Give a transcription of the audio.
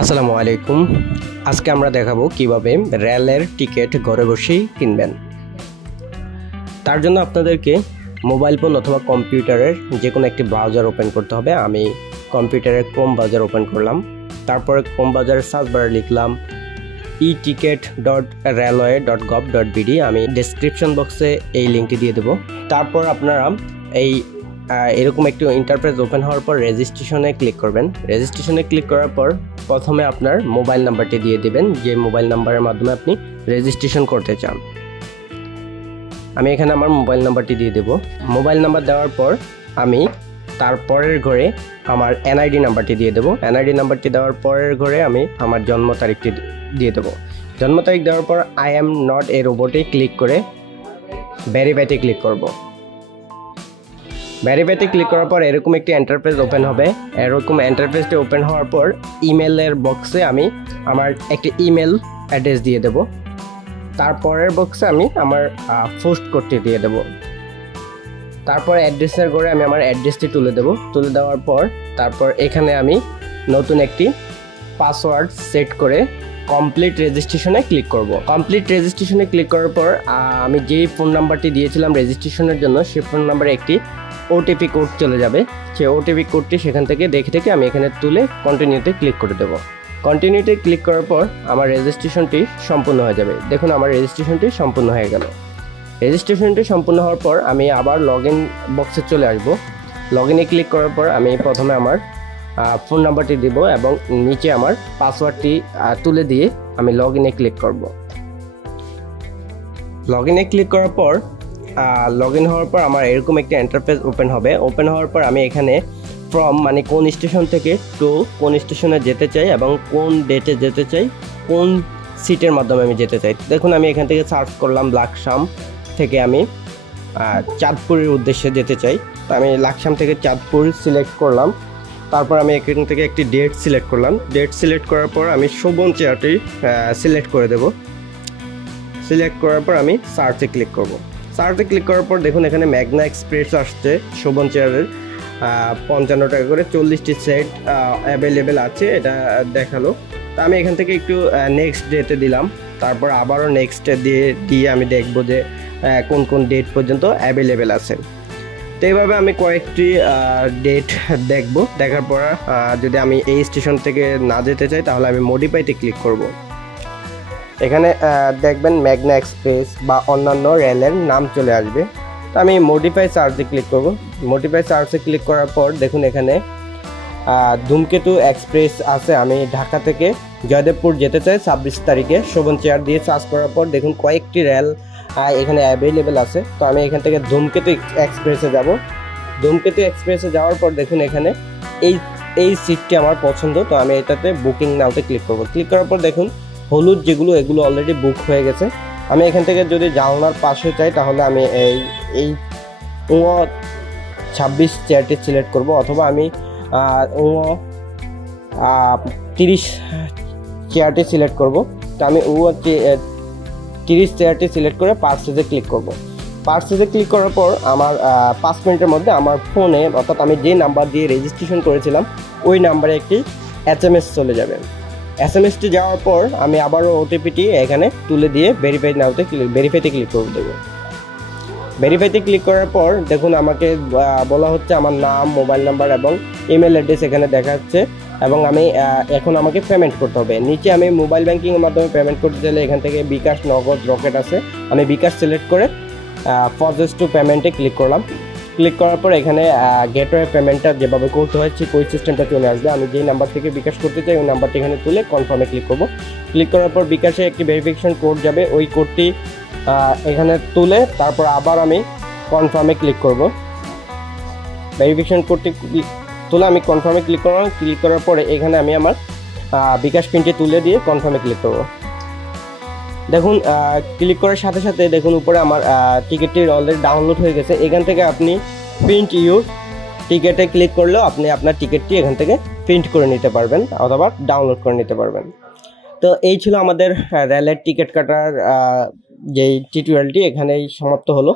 আসসালামু আলাইকুম। আজকে আমরা দেখাবো কিভাবে রেলের টিকিট ঘরে বসেই কিনবেন। তার জন্য আপনাদেরকে মোবাইল ফোন অথবা কম্পিউটারের যে কোনো একটি ব্রাউজার ওপেন করতে হবে। আমি কম্পিউটারের ক্রোম ব্রাউজার ওপেন করলাম, তারপরে ক্রোম ব্রাউজারের সার্চ বারে লিখলাম eticket.railway.gov.bd। আমি ডেসক্রিপশন বক্সে এই লিঙ্কটি দিয়ে দেবো। তারপর আপনারা এই এরকম একটি ইন্টারফেস ওপেন হওয়ার পর রেজিস্ট্রেশনে ক্লিক করবেন। রেজিস্ট্রেশনে ক্লিক করার পর প্রথমে আপনার মোবাইল নাম্বারটি দিয়ে দেবেন, যে মোবাইল নাম্বারের মাধ্যমে আপনি রেজিস্ট্রেশন করতে চান। আমি এখানে আমার মোবাইল নাম্বারটি দিয়ে দেব। মোবাইল নাম্বার দেওয়ার পর আমি তারপরের ঘরে আমার এনআইডি নাম্বারটি দিয়ে দেবো। এনআইডি নাম্বারটি দেওয়ার পরের ঘরে আমি আমার জন্ম তারিখটি দিয়ে দেবো। জন্ম তারিখ দেওয়ার পর আই এম নট এ রোবটে ক্লিক করে ভেরিফাইতে ক্লিক করব। ভেরিফাইতে ক্লিক করার পর এরকম একটি ইন্টারফেস ওপেন হবে। এরকম ইন্টারফেসটি ওপেন হওয়ার পর ইমেলের বক্সে আমি আমার একটি ইমেল অ্যাড্রেস দিয়ে দেব। তারপরের বক্সে আমি আমার পোস্ট কোডটি দিয়ে দেব। তারপর অ্যাড্রেসের ঘরে আমি আমার অ্যাড্রেসটি তুলে দেব। তুলে দেওয়ার পর তারপর এখানে আমি নতুন একটি পাসওয়ার্ড সেট করে কমপ্লিট রেজিস্ট্রেশনে ক্লিক করব। কমপ্লিট রেজিস্ট্রেশনে ক্লিক করার পর আমি যেই ফোন নাম্বারটি দিয়েছিলাম রেজিস্ট্রেশনের জন্য, সেই ফোন নাম্বারে একটি ওটিপি কোড চলে যাবে। সেই ওটিপি কোডটি সেখান থেকে দেখে আমি এখানে তুলে কন্টিনিউতে ক্লিক করে দেব। কন্টিনিউতে ক্লিক করার পর আমার রেজিস্ট্রেশনটি সম্পূর্ণ হয়ে যাবে। দেখুন আমার রেজিস্ট্রেশনটি সম্পূর্ণ হয়ে গেল। রেজিস্ট্রেশনটি সম্পূর্ণ হওয়ার পর আমি আবার লগ ইন বক্সে চলে আসব। লগ ইনে ক্লিক করার পর আমি প্রথমে আমার ফোন নাম্বারটি দিব এবং নিচে আমার পাসওয়ার্ডটি তুলে দিয়ে আমি লগ ইনে ক্লিক করব। লগ ইনে ক্লিক করার পর লগ ইন হওয়ার পর আমার এরকম একটা ইন্টারফেস ওপেন হবে। ওপেন হওয়ার পর আমি এখানে ফ্রম মানে কোন স্টেশন থেকে টু কোন স্টেশনে যেতে চাই এবং কোন ডেটে যেতে চাই, কোন সিটের মাধ্যমে আমি যেতে চাই। দেখুন আমি এখান থেকে সার্চ করলাম লাকসাম থেকে আমি চাঁদপুরের উদ্দেশ্যে যেতে চাই। তো আমি লাকসাম থেকে চাঁদপুর সিলেক্ট করলাম। তারপর আমি এখান থেকে একটি ডেট সিলেক্ট করলাম। ডেট সিলেক্ট করার পর আমি শোভন চেয়ারটি সিলেক্ট করে দেব। সিলেক্ট করার পর আমি সার্চে ক্লিক করব। সার্চে ক্লিক করার পর দেখুন এখানে মেঘনা এক্সপ্রেস আসছে শোভন চেয়ারের 55 টাকা করে 40টি সেট অ্যাভেলেবেল আছে, এটা দেখালো। তো আমি এখান থেকে একটু নেক্সট ডেটে দিলাম। তারপর আবারও নেক্সট দিয়ে আমি দেখব যে কোন কোন ডেট পর্যন্ত অ্যাভেলেবেল আছে। তো এইভাবে আমি কয়েকটি ডেট দেখব। দেখার পর যদি আমি এই স্টেশন থেকে না যেতে চাই তাহলে আমি মডিফাইতে ক্লিক করব। এখানে দেখবেন মেঘনা এক্সপ্রেস বা অন্যান্য রেলের নাম চলে আসবে। তো আমি মডিফাই চার্জে ক্লিক করব। মডিফাই চার্জে ক্লিক করার পর দেখুন এখানে ধূমকেতু এক্সপ্রেস আছে। আমি ঢাকা থেকে জয়দেবপুর যেতে চাই 26 তারিখে। শোভন চেয়ার দিয়ে চার্জ করার পর দেখুন কয়েকটি রেল এখানে অ্যাভেলেবেল আছে। তো আমি এখান থেকে ধূমকেতু এক্সপ্রেসে যাব। ধূমকেতু এক্সপ্রেসে যাওয়ার পর দেখুন এখানে এই সিটটি আমার পছন্দ। তো আমি এটাতে বুকিং নাওতে ক্লিক করব। ক্লিক করার পর দেখুন হলুদ যেগুলো এগুলো অলরেডি বুক হয়ে গেছে। আমি এখান থেকে যদি জানলার পাশে চাই তাহলে আমি এই 26 চেয়ারটি সিলেক্ট করব, অথবা আমি 30 চেয়ারটি সিলেক্ট করব। তো আমি 30 চেয়ারটি সিলেক্ট করে পারচেজে ক্লিক করব। পারচেজে ক্লিক করার পর আমার 5 মিনিটের মধ্যে আমার ফোনে, অর্থাৎ আমি যে নাম্বার দিয়ে রেজিস্ট্রেশন করেছিলাম ওই নাম্বারে একটি SMS চলে যাবে। SMSটি যাওয়ার পর আমি আবারও ওটিপিটি এখানে তুলে দিয়ে ভেরিফাইতে ক্লিক করে দেবো। ভেরিফাইতে ক্লিক করার পর দেখুন আমাকে বলা হচ্ছে আমার নাম, মোবাইল নাম্বার এবং ইমেল অ্যাড্রেস এখানে দেখাচ্ছে এবং এখন আমাকে পেমেন্ট করতে হবে। নিচে আমি মোবাইল ব্যাঙ্কিংয়ের মাধ্যমে পেমেন্ট করতে চাইলে এখান থেকে বিকাশ, নগদ, রকেট আছে। আমি বিকাশ সিলেক্ট করে প্রসেস টু পেমেন্টে ক্লিক করলাম। ক্লিক করার পর এখানে গেটওয়ে পেমেন্টটা যেভাবে করতে হয় ঠিক ওই সিস্টেমটা চলে আসবে। আমি যেই নাম্বার থেকে বিকাশ করতে চাই ওই নাম্বারটি এখানে তুলে কনফার্মে ক্লিক করব। ক্লিক করার পর বিকাশে একটি ভেরিফিকেশন কোড যাবে, ওই কোডটি এখানে তুলে তারপর আবার আমি কনফার্মে ক্লিক করব। ভেরিফিকেশন কোডটি তুলে আমি কনফার্মে ক্লিক করলাম। ক্লিক করার পরে এখানে আমি আমার বিকাশ পিনটি তুলে দিয়ে কনফার্মে ক্লিক করব। দেখুন ক্লিক করার সাথে সাথে দেখুন উপরে আমার টিকিটটি অলরেডি ডাউনলোড হয়ে গেছে। এখান থেকে আপনি প্রিন্ট ইউর টিকিটে ক্লিক করলেও আপনি আপনার টিকিটটি এখান থেকে প্রিন্ট করে নিতে পারবেন অথবা ডাউনলোড করে নিতে পারবেন। তো এই ছিল আমাদের রেলের টিকিট কাটার যেই টিউটোরিয়ালটি, এখানেই সমাপ্ত হলো।